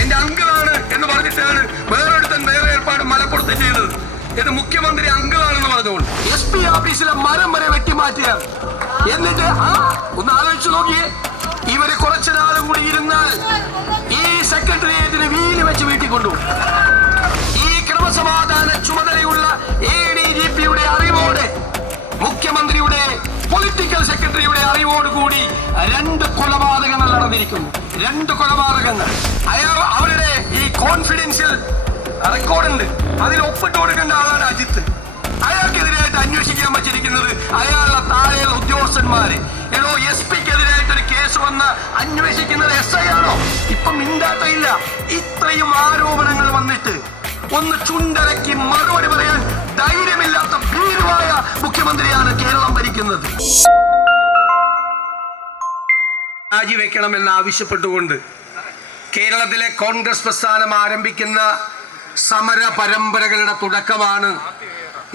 എന്റെ അങ്കിളാണ് എന്ന് പറഞ്ഞിട്ടാണ് വേറൊരുത്തൻ വേറെ ഏർപ്പാട് മലപ്പുറത്ത് ചെയ്തത്. ഇത് മുഖ്യമന്ത്രി അങ്കിളാണെന്ന് പറഞ്ഞുകൊണ്ട് എസ് പി ഓഫീസിലെ മരം വരെ വെട്ടിമാറ്റിയ. എന്നിട്ട് ആ ഒന്ന് ആലോചിച്ചു നോക്കിയേ. ഇവർ കുറച്ചു നാളും കൂടി ഇരുന്നാൽ ഈ സെക്രട്ടേറിയറ്റിന് വീൽ വെച്ച് വീട്ടിൽ കൊണ്ടുപോകും ഈ ക്രമസമാധാന ചുമതലയുള്ള എ ഡി ജി പിയുടെ അറിവോടെ മുഖ്യമന്ത്രിയുടെ പൊളിറ്റിക്കൽ സെക്രട്ടറിയുടെ അറിവോട് കൂടി രണ്ട് കൊലപാതകങ്ങൾ നടന്നിരിക്കുന്നു. രണ്ട് കൊലപാതകങ്ങൾ. അയാൾ അവരുടെ ഈ കോൺഫിഡൻഷ്യൽ റെക്കോർഡുണ്ട് അതിൽ ഒപ്പിട്ട് കൊടുക്കേണ്ട ആളാണ് അജിത്ത്. അയാൾക്കെതിരായിട്ട് അന്വേഷിക്കാൻ പറ്റിയിരിക്കുന്നത് അയാളുടെ താഴെയുള്ള ഉദ്യോഗസ്ഥന്മാര്. ഏതോ എസ് പിക്കെതിരായിട്ട് ഒരു കേസ് വന്ന് അന്വേഷിക്കുന്നത് എസ് ഐ ആണോ? ഇപ്പൊ മിണ്ടാത്തയില്ല. ഇത്രയും ആരോപണങ്ങൾ വന്നിട്ട് ഒന്ന് ചുണ്ടരക്കി മറുപടി പറയാൻ ധൈര്യമില്ലാത്ത ഭീരുവായ മുഖ്യമന്ത്രിയാണ് കേരളം ഭരിക്കുന്നത്. രാജിവെക്കണമെന്ന് ആവശ്യപ്പെട്ടുകൊണ്ട് കേരളത്തിലെ കോൺഗ്രസ് പ്രസ്ഥാനം ആരംഭിക്കുന്ന സമര പരമ്പരകളുടെ തുടക്കമാണ്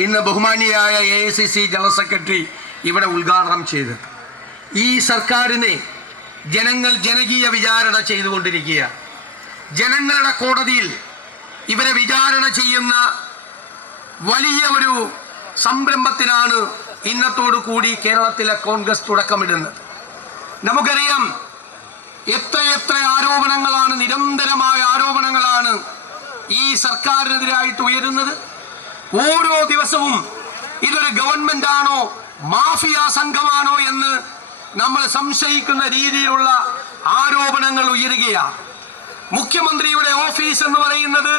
ഇന്ന് ബഹുമാനിയായ A I C C general secretary ഇവിടെ ഉദ്ഘാടനം ചെയ്തത്. ഈ സർക്കാരിനെ ജനങ്ങൾ ജനകീയ വിചാരണ ചെയ്തുകൊണ്ടിരിക്കുക ജനങ്ങളുടെ കോടതിയിൽ ഇവരെ വിചാരണ ചെയ്യുന്ന വലിയ ഒരു സംരംഭത്തിനാണ് ഇന്നത്തോടു കൂടി കേരളത്തിലെ കോൺഗ്രസ് തുടക്കമിടുന്നത്. നമുക്കറിയാം എത്ര എത്ര ആരോപണങ്ങളാണ് നിരന്തരമായ ആരോപണങ്ങളാണ് ഈ സർക്കാരിനെതിരായിട്ട് ഉയരുന്നത്. ഓരോ ദിവസവും ഇതൊരു ഗവൺമെന്റ് ആണോ മാഫിയ സംഘമാണോ എന്ന് നമ്മൾ സംശയിക്കുന്ന രീതിയിലുള്ള ആരോപണങ്ങൾ ഉയരുകയാണ്. മുഖ്യമന്ത്രിയുടെ ഓഫീസ് എന്ന് പറയുന്നത്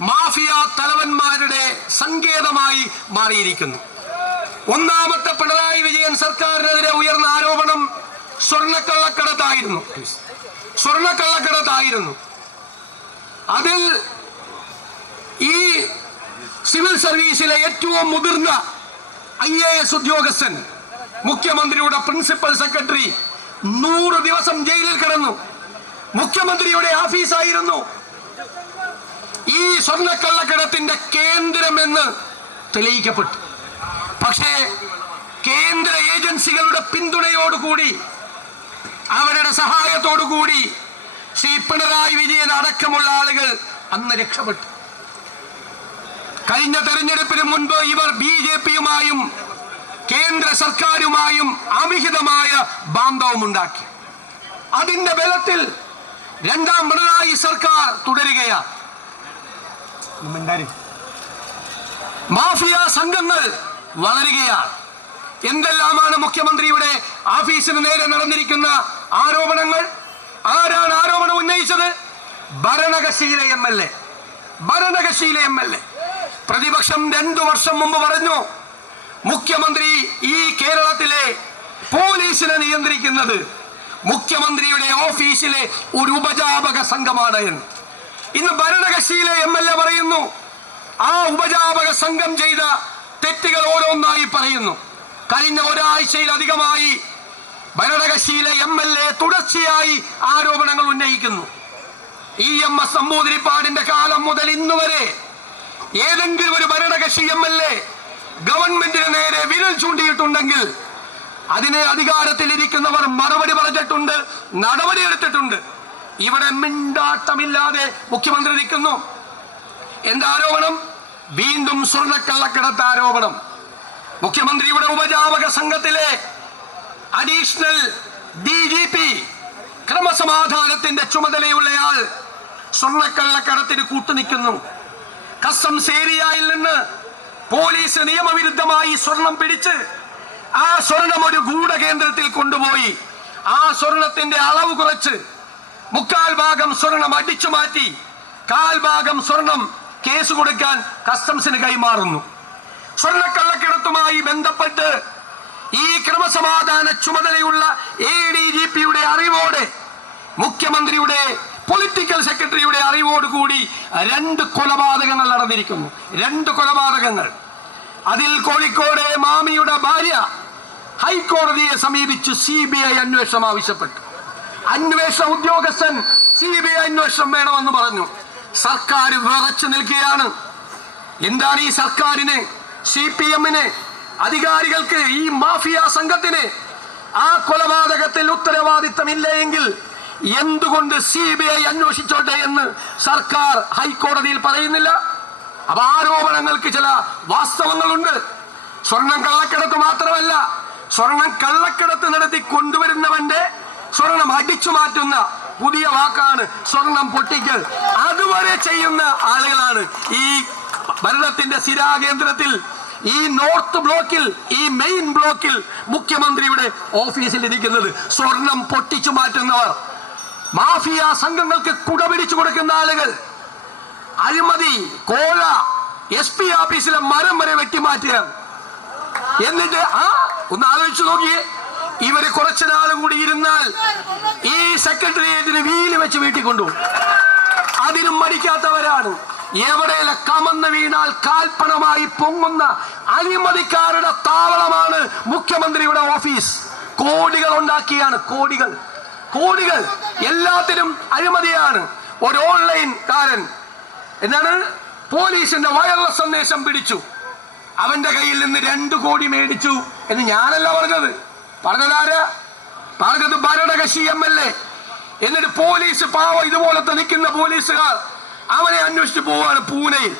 മാഫിയ തലവന്മാരുടെ സങ്കേതമായി മാറിയിരിക്കുന്നു. ഒന്നാമത്തെ പിണറായി വിജയൻ സർക്കാരിനെതിരെ ഉയർന്ന ആരോപണം സ്വർണക്കള്ളക്കടത്തായിരുന്നു. സ്വർണക്കള്ളക്കടത്തായിരുന്നു. അതിൽ ഈ സിവിൽ സർവീസിലെ ഏറ്റവും മുതിർന്ന ഐ എ എസ് ഉദ്യോഗസ്ഥൻ മുഖ്യമന്ത്രിയുടെ പ്രിൻസിപ്പൽ സെക്രട്ടറി നൂറ് ദിവസം ജയിലിൽ കിടന്നു. മുഖ്യമന്ത്രിയുടെ ഓഫീസായിരുന്നു. ഈ സ്വർണക്കള്ളക്കടത്തിന്റെ കേന്ദ്രമെന്ന് തെളിയിക്കപ്പെട്ടു. പക്ഷേ കേന്ദ്ര ഏജൻസികളുടെ പിന്തുണയോടുകൂടി അവരുടെ സഹായത്തോടുകൂടി ശ്രീ പിണറായി വിജയൻ അടക്കമുള്ള ആളുകൾ അന്ന് രക്ഷപ്പെട്ടു. കഴിഞ്ഞ തെരഞ്ഞെടുപ്പിന് മുൻപ് ഇവർ ബി ജെ പിയുമായും കേന്ദ്ര സർക്കാരുമായും അമിഹിതമായ ബാന്ധവം ഉണ്ടാക്കി അതിന്റെ ബലത്തിൽ രണ്ടാം പിണറായി സർക്കാർ തുടരുകയാണ്. മാഫിയ സംഘങ്ങൾ വളരുകയാണ്. എന്തെല്ലാമാണ് മുഖ്യമന്ത്രിയുടെ ഓഫീസിന് നേരെ നടന്നിരിക്കുന്ന ആരോപണങ്ങൾ? ആരാണ് ആരോപണം ഉന്നയിച്ചത്? ഭരണകക്ഷിയിലെ എം എൽ എ. ഭരണകക്ഷിയിലെ എം എൽ എ. പ്രതിപക്ഷം രണ്ടു വർഷം മുമ്പ് പറഞ്ഞു മുഖ്യമന്ത്രി ഈ കേരളത്തിലെ പോലീസിനെ നിയന്ത്രിക്കുന്നത് മുഖ്യമന്ത്രിയുടെ ഓഫീസിലെ ഒരു ഉപജാപക സംഘമാണ് എന്ന്. ഇന്ന് ഭരണകക്ഷിയിലെ എം എൽ എ പറയുന്നു ആ ഉപജാപക സംഘം ചെയ്ത തെറ്റുകൾ ഓരോന്നായി പറയുന്നു. കഴിഞ്ഞ ഒരാഴ്ചയിലധികമായി ഭരണകക്ഷിയിലെ എം എൽ എ തുടർച്ചയായി ആരോപണങ്ങൾ ഉന്നയിക്കുന്നു. ഇ എം എസ് നമ്പൂതിരിപ്പാടിന്റെ കാലം മുതൽ ഇന്ന് വരെ ഏതെങ്കിലും ഒരു ഭരണകക്ഷി എം എൽ എ ഗവൺമെന്റിന് നേരെ വിരൽ ചൂണ്ടിയിട്ടുണ്ടെങ്കിൽ അതിനെ അധികാരത്തിലിരിക്കുന്നവർ മറുപടി പറഞ്ഞിട്ടുണ്ട് നടപടി എടുത്തിട്ടുണ്ട്. ഇവിടെ മിണ്ടാട്ടമില്ലാതെ മുഖ്യമന്ത്രി നിൽക്കുന്നു. എന്താ ആരോപണം? വീണ്ടും സ്വർണക്കള്ളക്കടത്ത് ആരോപണം. മുഖ്യമന്ത്രിയുടെ ഉപജാപക സംഘത്തിലെ അഡീഷണൽ ഡി ജി പി ക്രമസമാധാനത്തിന്റെ ചുമതലയുള്ളയാൾ സ്വർണക്കള്ളക്കടത്തിന് കൂട്ടുനിൽക്കുന്നു. കസ്റ്റംസ് ഏരിയയിൽ നിന്ന് പോലീസ് നിയമവിരുദ്ധമായി സ്വർണം പിടിച്ച് ആ സ്വർണം ഒരു ഗൂഢകേന്ദ്രത്തിൽ കൊണ്ടുപോയി. ആ സ്വർണത്തിന്റെ അളവ് കുറച്ച് മുക്കാൽ ഭാഗം സ്വർണം അടിച്ചു മാറ്റി കാൽ ഭാഗം സ്വർണം കേസ് കൊടുക്കാൻ കസ്റ്റംസിന് കൈമാറുന്നു. സ്വർണക്കള്ളക്കിടത്തുമായി ബന്ധപ്പെട്ട് ഈ ക്രമസമാധാന ചുമതലയുള്ള എ ഡി ജി പിയുടെ അറിവോടെ മുഖ്യമന്ത്രിയുടെ പൊളിറ്റിക്കൽ സെക്രട്ടറിയുടെ അറിവോട് കൂടി രണ്ട് കൊലപാതകങ്ങൾ നടന്നിരിക്കുന്നു. രണ്ട് കൊലപാതകങ്ങൾ. അതിൽ കോഴിക്കോട് മാമിയുടെ ഭാര്യ ഹൈക്കോടതിയെ സമീപിച്ചു സി ബി ഐ അന്വേഷണം ആവശ്യപ്പെട്ടു. അന്വേഷണ ഉദ്യോഗസ്ഥൻ സി ബി ഐ അന്വേഷണം വേണമെന്ന് പറഞ്ഞു. സർക്കാർ വിറച്ചു നിൽക്കുകയാണ്. എന്താണ് ഈ സർക്കാരിന് സി പി എമ്മിന് അധികാരികൾക്ക് ഈ മാഫിയ സംഘത്തിന് ആ കൊലപാതകത്തിൽ ഉത്തരവാദിത്തമില്ല എങ്കിൽ എന്തുകൊണ്ട് സി ബി ഐ അന്വേഷിച്ചോട്ടെ എന്ന് സർക്കാർ ഹൈക്കോടതിയിൽ പറയുന്നില്ല? അപ്പൊ ആരോപണങ്ങൾക്ക് ചില വാസ്തവങ്ങളുണ്ട്. സ്വർണം കള്ളക്കടത്ത് മാത്രമല്ല സ്വർണം കള്ളക്കടത്ത് നടത്തി കൊണ്ടുവരുന്നവന്റെ സ്വർണം അടിച്ചു മാറ്റുന്ന പുതിയ വാക്കാണ് സ്വർണം പൊട്ടിക്കൽ. അതുവരെ ചെയ്യുന്ന ആളുകളാണ് ഈ ഭരണത്തിന്റെ സ്ഥിരാകേന്ദ്രത്തിൽ ഈ നോർത്ത് ബ്ലോക്കിൽ ഈ മെയിൻ ബ്ലോക്കിൽ മുഖ്യമന്ത്രിയുടെ ഓഫീസിൽ ഇരിക്കുന്നത് സ്വർണം പൊട്ടിച്ചു മാറ്റുന്നവർ. മാഫിയ സംഘങ്ങൾക്ക് കുടപിടിച്ചു കൊടുക്കുന്ന ആളുകൾ. അഴിമതി കോഴ എസ് പി ഓഫീസിലെ മരം വരെ വെട്ടിമാറ്റുക. എന്നിട്ട് ആ ഒന്ന് ആലോചിച്ചു നോക്കിയേ. ഇവർ കുറച്ചു നാളും കൂടി ഇരുന്നാൽ ഈ സെക്രട്ടേറിയറ്റിന് വീൽ വെച്ച് വീട്ടിൽ കൊണ്ടുപോകും അതിനും മടിക്കാത്തവരാണ്. എവിടെയുള്ള കമന്ന് വീണാൽ കാൽപ്പണമായി പൊങ്ങുന്ന അഴിമതിക്കാരുടെ താവളമാണ് മുഖ്യമന്ത്രിയുടെ ഓഫീസ്. കോടികൾ ഉണ്ടാക്കിയാണ് കോടികൾ. കോടികൾ എല്ലാത്തിനും അഴിമതിയാണ്. ഒരു ഓൺലൈൻ കാരൻ എന്താണ്? പോലീസിന്റെ വയർലെസ് സന്ദേശം പിടിച്ചു. അവന്റെ കയ്യിൽ നിന്ന് രണ്ടു കോടി മേടിച്ചു എന്ന് ഞാനല്ല പറഞ്ഞത്. പറഞ്ഞതാരാ പറഞ്ഞത് ഭരണകക്ഷി എം എൽ എ. എന്നിട്ട് പോലീസ് പാവ ഇതുപോലത്തെ നിൽക്കുന്ന പോലീസുകാർ. അവനെ അന്വേഷിച്ച് പോവാണ് പൂനെയിൽ.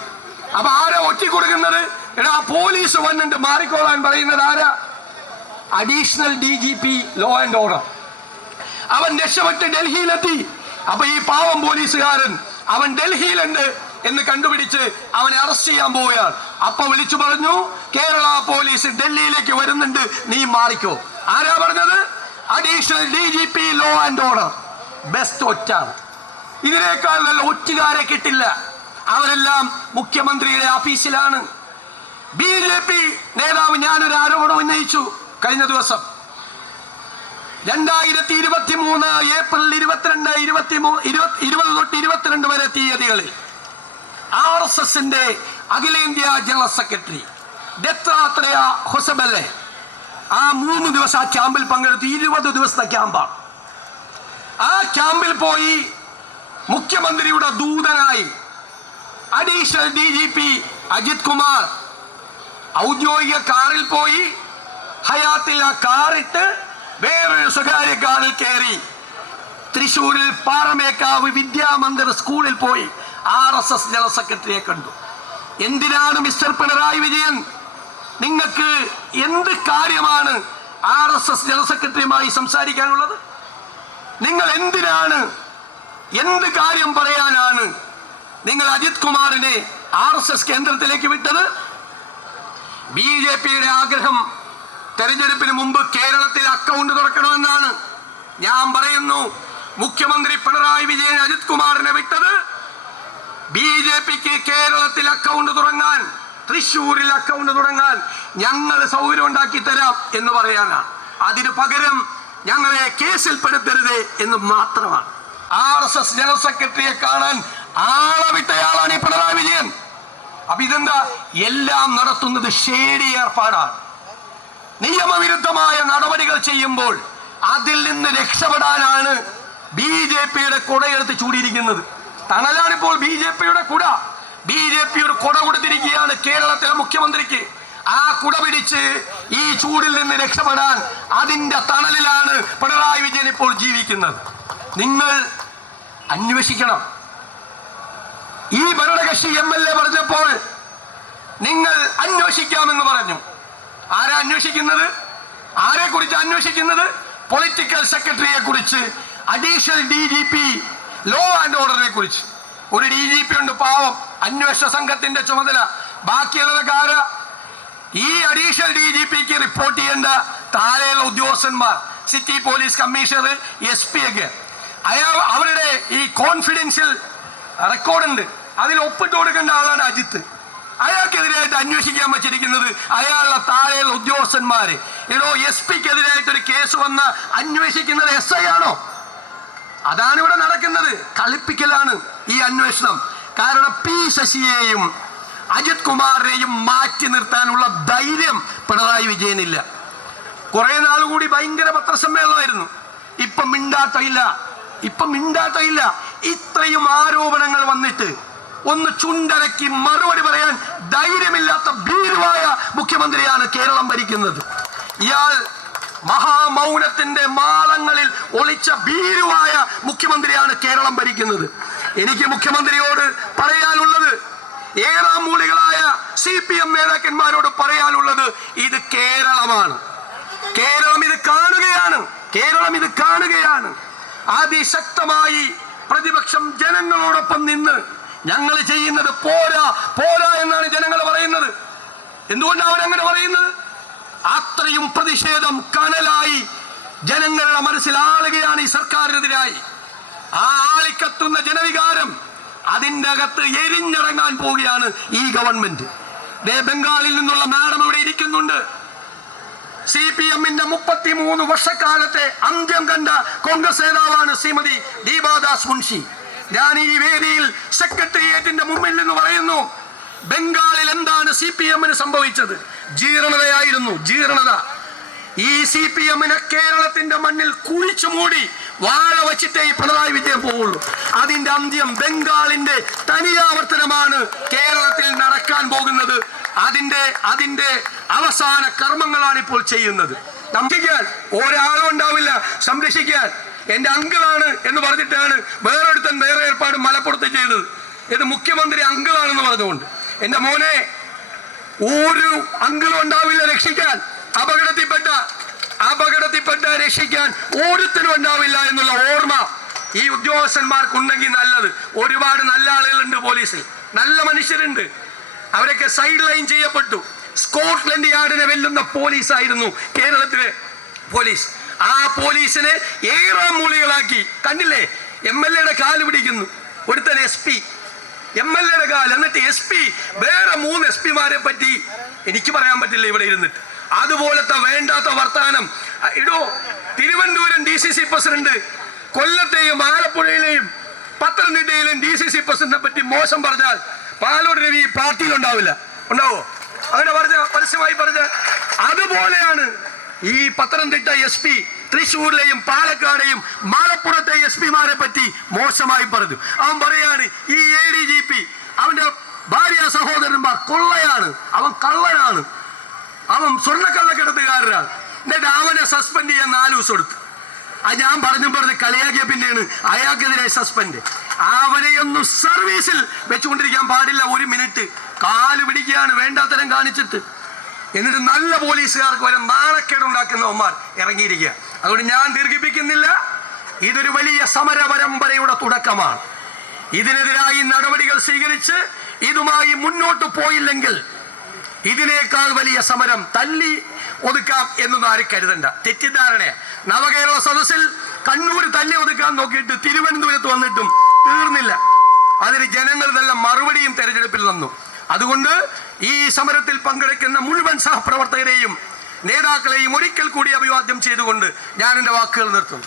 അപ്പൊ ആരാ ഒറ്റി കൊടുക്കുന്നത്? എടാ പോലീസ് വന്നിട്ട് മാറിക്കോളാൻ പറയുന്നത് ആരാ? Additional D G P law and order അവൻ രക്ഷപ്പെട്ട് ഡൽഹിയിലെത്തി. അപ്പൊ ഈ പാവം പോലീസുകാരൻ അവൻ ഡൽഹിയിലുണ്ട് എന്ന് കണ്ടുപിടിച്ച് അവനെ അറസ്റ്റ് ചെയ്യാൻ പോവുകയാണ്. അപ്പൊ വിളിച്ചു പറഞ്ഞു കേരള പോലീസ് ഡൽഹിയിലേക്ക് വരുന്നുണ്ട്. നീ മാറിക്കോ. ആരാ പറഞ്ഞത്? Additional D G P law and order best ഒറ്റാണ്. ഇതിനേക്കാൾ നല്ല ഒറ്റുകാരെ കിട്ടില്ല. അവരെല്ലാം മുഖ്യമന്ത്രിയുടെ ഓഫീസിലാണ് ബി ജെ പി നേതാവ് ഞാനൊരു ആരോപണം ഉന്നയിച്ചു കഴിഞ്ഞ ദിവസം. രണ്ടായിരത്തി ഇരുപത്തി മൂന്ന് ഏപ്രിൽ ഇരുപത്തിരണ്ട് ഇരുപത്തി ഇരുപത് തൊട്ട് ഇരുപത്തിരണ്ട് വരെ തീയതികളിൽ ആർ എസ് എസിന്റെ അഖിലേന്ത്യാ ജനറൽ സെക്രട്ടറി ദത്താത്രേയ ഹൊസബല്ലെ ആ മൂന്ന് ദിവസം ആ ക്യാമ്പിൽ പങ്കെടുത്തു. ഇരുപത് ദിവസത്തെ ക്യാമ്പാണ്. ആ ക്യാമ്പിൽ പോയി മുഖ്യമന്ത്രിയുടെ ദൂതനായി additional D G P Ajith Kumar ഔദ്യോഗിക കാറിൽ പോയി ഹയാത്തിൽ ആ കാറിട്ട് വേറൊരു സ്വകാര്യ കാറിൽ കയറി. തൃശൂരിൽ പാറമേക്കാവ് വിദ്യാമന്ദിർ സ്കൂളിൽ പോയി ആർ എസ് എസ് ജനറൽ സെക്രട്ടറിയെ കണ്ടു. എന്തിനാണ് മിസ്റ്റർ പിണറായി വിജയൻ? നിങ്ങൾക്ക് എന്ത് കാര്യമാണ് ആർ എസ് എസ് ജനറൽ സെക്രട്ടറിയുമായി സംസാരിക്കാനുള്ളത്? നിങ്ങൾ എന്തിനാണ് എന്ത് കാര്യം പറയാനാണ് നിങ്ങൾ അജിത് കുമാറിനെ ആർ എസ് എസ് കേന്ദ്രത്തിലേക്ക് വിട്ടത്? ബി ജെ പിയുടെ ആഗ്രഹം തെരഞ്ഞെടുപ്പിന് മുമ്പ് കേരളത്തിൽ അക്കൗണ്ട് തുറക്കണമെന്നാണ്. ഞാൻ പറയുന്നു മുഖ്യമന്ത്രി പിണറായി വിജയൻ അജിത് കുമാറിനെ വിട്ടത്. ബി ജെ പിക്ക് കേരളത്തിൽ അക്കൗണ്ട് തുടങ്ങാൻ തൃശ്ശൂരിൽ അക്കൗണ്ട് തുടങ്ങാൻ ഞങ്ങൾ സൗകര്യം ഉണ്ടാക്കി തരാം എന്ന് പറയാനാണ്. അതിനു പകരം ഞങ്ങളെ കേസിൽപ്പെടുത്തരുത് എന്ന് മാത്രമാണ്. ആർ എസ് എസ് ജനറൽ സെക്രട്ടറിയെ കാണാൻ ആളെ വിട്ടയാളാണ് ഈ പിണറായി വിജയൻ. അപ്പൊ ഇതെന്താ? എല്ലാം നടത്തുന്നത് ഷേഡി ഏർപ്പാടാണ്. നിയമവിരുദ്ധമായ നടപടികൾ ചെയ്യുമ്പോൾ അതിൽ നിന്ന് രക്ഷപ്പെടാനാണ് ബി ജെ പിയുടെ കുടയെടുത്ത് ചൂടിയിരിക്കുന്നത്. തണലാണിപ്പോൾ ബി ജെ പിയുടെ കുട. ബി ജെ പി ഒരു കുട കൊടുത്തിരിക്കുകയാണ് കേരളത്തിലെ മുഖ്യമന്ത്രിക്ക്. ആ കുട പിടിച്ച് ഈ ചൂടിൽ നിന്ന് രക്ഷപ്പെടാൻ അതിന്റെ തണലിലാണ് പിണറായി വിജയൻ ഇപ്പോൾ ജീവിക്കുന്നത്. നിങ്ങൾ അന്വേഷിക്കണം. ഈ ഭരണകക്ഷി എം എൽ എ പറഞ്ഞപ്പോൾ നിങ്ങൾ അന്വേഷിക്കാമെന്ന് പറഞ്ഞു. ആരാ അന്വേഷിക്കുന്നത്? ആരെ കുറിച്ച് അന്വേഷിക്കുന്നത്? പൊളിറ്റിക്കൽ സെക്രട്ടറിയെ കുറിച്ച് additional D G P law and ഓർഡറിനെ കുറിച്ച്. ഒരു ഡി ജി പി ഉണ്ട് പാവം. അന്വേഷണ സംഘത്തിന്റെ ചുമതല. ബാക്കിയുള്ളതൊക്കെ ആരാ? ഈ അഡീഷണൽ ഡി ജി പിക്ക് റിപ്പോർട്ട് ചെയ്യേണ്ട താഴെയുള്ള ഉദ്യോഗസ്ഥന്മാർ. City police commissioner S P ഒക്കെ അയാൾ അവരുടെ ഈ കോൺഫിഡൻഷ്യൽ റെക്കോർഡുണ്ട് അതിൽ ഒപ്പിട്ട് കൊടുക്കേണ്ട ആളാണ് അജിത്ത്. അയാൾക്കെതിരായിട്ട് അന്വേഷിക്കാൻ വച്ചിരിക്കുന്നത് അയാളുടെ താഴെയുള്ള ഉദ്യോഗസ്ഥന്മാര്. എടോ എസ് പിക്കെതിരായിട്ട് ഒരു കേസ് വന്ന് അന്വേഷിക്കുന്നത് എസ് ഐ ആണോ? അതാണ് ഇവിടെ നടക്കുന്നത്. കളിപ്പിക്കലാണ് ഈ അന്വേഷണം. കാരണം പി ശശിയെയും അജിത് കുമാറിനെയും മാറ്റി നിർത്താനുള്ള ധൈര്യം പിണറായി വിജയനില്ല. കുറെ നാൾ കൂടി ഭയങ്കര പത്രസമ്മേളനമായിരുന്നു. ഇപ്പം മിണ്ടാട്ടമില്ല ഇപ്പൊ മിണ്ടാത്തയില്ല ഇത്രയും ആരോപണങ്ങൾ വന്നിട്ട് ഒന്ന് ചുണ്ടരക്കി മറുപടി പറയാൻ ധൈര്യമില്ലാത്ത ഭീരുവായ മുഖ്യമന്ത്രിയാണ് കേരളം ഭരിക്കുന്നത്. ഇയാൾ മഹാമൗനത്തിന്റെ മാളങ്ങളിൽ ഒളിച്ച ഭീരുവായ മുഖ്യമന്ത്രിയാണ് കേരളം ഭരിക്കുന്നത്. എനിക്ക് മുഖ്യമന്ത്രിയോട് പറയാനുള്ളത് ഏഴാം മൂളികളായ സി പി എം നേതാക്കന്മാരോട് പറയാനുള്ളത് ഇത് കേരളമാണ്. കേരളം ഇത് കാണുകയാണ്. കേരളം ഇത് കാണുകയാണ്. അതിശക്തമായി പ്രതിപക്ഷം ജനങ്ങളോടൊപ്പം നിന്ന് ഞങ്ങൾ ചെയ്യുന്നത് പോരാ പോരാ എന്നാണ് ജനങ്ങൾ പറയുന്നത്. എന്തുകൊണ്ടാണ് അവരങ്ങനെ പറയുന്നത്? അത്രയും പ്രതിഷേധം കനലായി ജനങ്ങളുടെ മനസ്സിൽ ആളുകയാണ് ഈ സർക്കാരിനെതിരായി. ആ ആളിക്കത്തുന്ന ജനവികാരം അതിന്റെ അകത്ത് എരിഞ്ഞടങ്ങാൻ പോവുകയാണ് ഈ ഗവൺമെന്റ് ബംഗാളിൽ നിന്നുള്ള മാഡം അവിടെ ഇരിക്കുന്നുണ്ട്. സി പി എമ്മിന്റെ മുപ്പത്തിമൂന്ന് വർഷക്കാലത്തെ അന്ത്യം കണ്ട കോൺഗ്രസ് നേതാവാണ് ശ്രീമതി ദീപാദാസ് മുൻഷി. ഞാൻ ഈ വേദിയിൽ സെക്രട്ടേറിയറ്റിന്റെ മുമ്പിൽ നിന്ന് പറയുന്നു ബംഗാളിൽ എന്താണ് സി പി എമ്മിന് സംഭവിച്ചത്? ജീർണതയായിരുന്നു ജീർണത. ഈ സി പി എമ്മിനെ കേരളത്തിന്റെ മണ്ണിൽ കുഴിച്ചു മൂടി വാഴ വച്ചിട്ടേ പിണറായി വിജയൻ പോവുള്ളൂ. അതിന്റെ അന്ത്യം ബംഗാളിന്റെ തനിയാവർത്തനമാണ് കേരളത്തിൽ നടക്കാൻ പോകുന്നത്. അതിന്റെ അതിന്റെ അവസാന കർമ്മങ്ങളാണ് ഇപ്പോൾ ചെയ്യുന്നത്. സംരക്ഷിക്കാൻ ഒരാളും ഉണ്ടാവില്ല. സംരക്ഷിക്കാൻ എന്റെ അങ്കിളാണ് എന്ന് പറഞ്ഞിട്ടാണ് വേറൊരുത്തൻ വേറെ ഏർപ്പാട് മലപ്പുറത്ത് ചെയ്തത്. ഇത് മുഖ്യമന്ത്രി അങ്കിളാണെന്ന് പറഞ്ഞുകൊണ്ട്. എന്റെ മോനെ ഒരു അങ്കിളും ഉണ്ടാവില്ല രക്ഷിക്കാൻ. അപകടത്തിൽപ്പെട്ട അപകടത്തിൽപ്പെട്ട രക്ഷിക്കാൻ ഓരോരുത്തരും ഉണ്ടാവില്ല എന്നുള്ള ഓർമ്മ ഈ ഉദ്യോഗസ്ഥന്മാർക്കുണ്ടെങ്കിൽ നല്ലത്. ഒരുപാട് നല്ല ആളുകളുണ്ട് പോലീസിൽ. നല്ല മനുഷ്യരുണ്ട്. അവരൊക്കെ സൈഡ് ലൈൻ ചെയ്യപ്പെട്ടു. സ്കോട്ട്ലൻഡ് യാർഡിനെ വെല്ലുന്ന പോലീസായിരുന്നു കേരളത്തിലെ പോലീസ് ആ പോലീസിനെ ഏറെ മൂളികളാക്കി. കണ്ടില്ലേ? എം എൽ എയുടെ കാൽ പിടിക്കുന്നു. ഒരുത്തൻ എസ് പി എം എൽ എയുടെ കാൽ. എന്നിട്ട് എസ് പി വേറെ മൂന്ന് എസ് പിമാരെ പറ്റി എനിക്ക് പറയാൻ പറ്റില്ല ഇവിടെ ഇരുന്നിട്ട്. അതുപോലത്തെ വേണ്ടാത്ത വർത്താനം. ഇടോ Thiruvananthapuram D C C president കൊല്ലത്തെയും ആലപ്പുഴയിലെയും പത്തനംതിട്ടയിലെയും ഡി സി സി പ്രസിഡന്റിനെ പറ്റി മോശം പറഞ്ഞാൽ പാലോട് രവി ഈ പാർട്ടിയിൽ ഉണ്ടാവില്ല ഉണ്ടാവോ? അങ്ങനെ പറഞ്ഞ പരസ്യമായി പറഞ്ഞ അതുപോലെയാണ് ഈ പത്തനംതിട്ട എസ് പി തൃശ്ശൂരിലെയും പാലക്കാടെയും മലപ്പുറത്തെ എസ് പിമാരെ പറ്റി മോശമായി പറഞ്ഞു. അവൻ പറയാണ് ഈ എ ഡി ജി പി അവന്റെ ഭാര്യ സഹോദരന്മാർ കൊള്ളയാണ്. അവൻ കള്ളനാണ്. അവൻ സ്വർണക്കള്ളക്കിടത്തുകാരനാണ്. എന്നിട്ട് അവനെ സസ്പെൻഡ് ചെയ്യാൻ നാല് ദിവസം എടുത്തു. അത് ഞാൻ പറഞ്ഞു പറഞ്ഞ് കളിയാക്കിയ പിന്നെയാണ് അയാൾക്കെതിരായി സസ്പെൻഡ് അവനെയൊന്നും സർവീസിൽ വെച്ചുകൊണ്ടിരിക്കാൻ പാടില്ല ഒരു മിനിറ്റ്. കാൽ പിടിക്കുകയാണ് വേണ്ടാത്തരം കാണിച്ചിട്ട്. എന്നിട്ട് നല്ല പോലീസുകാർക്ക് വരെ നാണക്കേടുണ്ടാക്കുന്നവന്മാർ ഇറങ്ങിയിരിക്കുക. അതുകൊണ്ട് ഞാൻ ദീർഘിപ്പിക്കുന്നില്ല. ഇതൊരു വലിയ സമര പരമ്പരയുടെ തുടക്കമാണ്. ഇതിനെതിരായി നടപടികൾ സ്വീകരിച്ച് ഇതുമായി മുന്നോട്ട് പോയില്ലെങ്കിൽ ഇതിനേക്കാൾ വലിയ സമരം തല്ലി ഒതുക്കാം എന്നൊന്നും ആരും കരുതണ്ട. തെറ്റിദ്ധാരണ നവകേരള സദസ്സിൽ കണ്ണൂർ തല്ലി ഒതുക്കാൻ നോക്കിയിട്ട് തിരുവനന്തപുരത്ത് വന്നിട്ടും തീർന്നില്ല. അതിന് ജനങ്ങൾ നല്ല മറുപടിയും തെരഞ്ഞെടുപ്പിൽ തന്നു അതുകൊണ്ട് ഈ സമരത്തിൽ പങ്കെടുക്കുന്ന മുഴുവൻ സഹപ്രവർത്തകരെയും നേതാക്കളെയും ഒരിക്കൽ കൂടി അഭിവാദ്യം ചെയ്തുകൊണ്ട് ഞാൻ എന്റെ വാക്കുകൾ നിർത്തുന്നു.